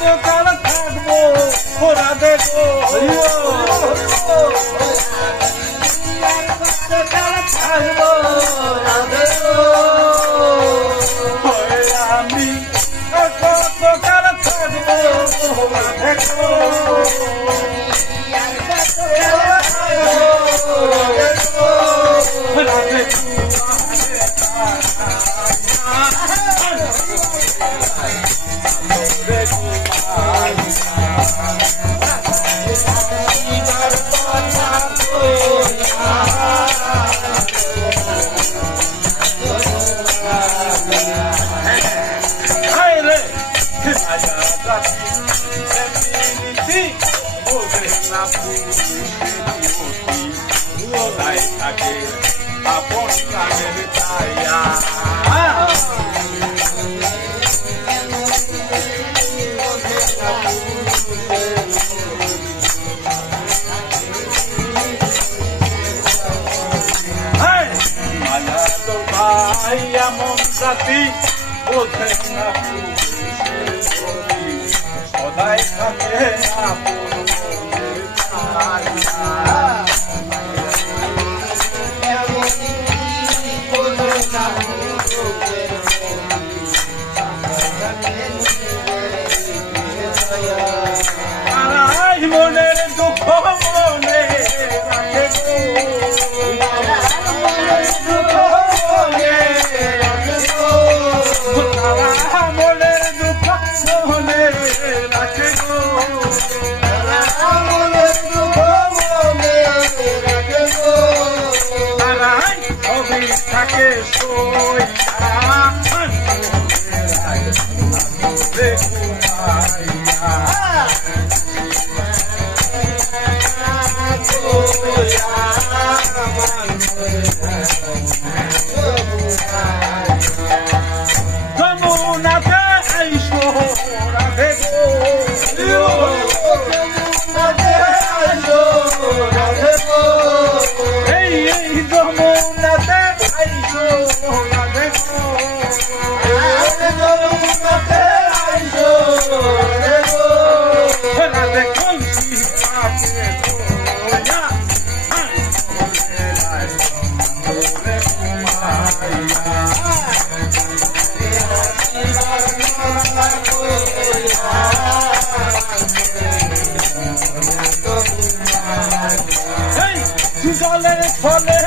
কতকাল থাকবো ওরা দেখো কতকাল থাকবো আমি কতকাল থাকবো ওরা দেখো সাথী বোঝে না সদাই থাকে মনের দুঃখ মনে থাকে যমুনাতে আইসো রাধে গো এই যমুনাতে আইসো রাধে গো রাধে কলসি পাকে তোয়া জলের ফলে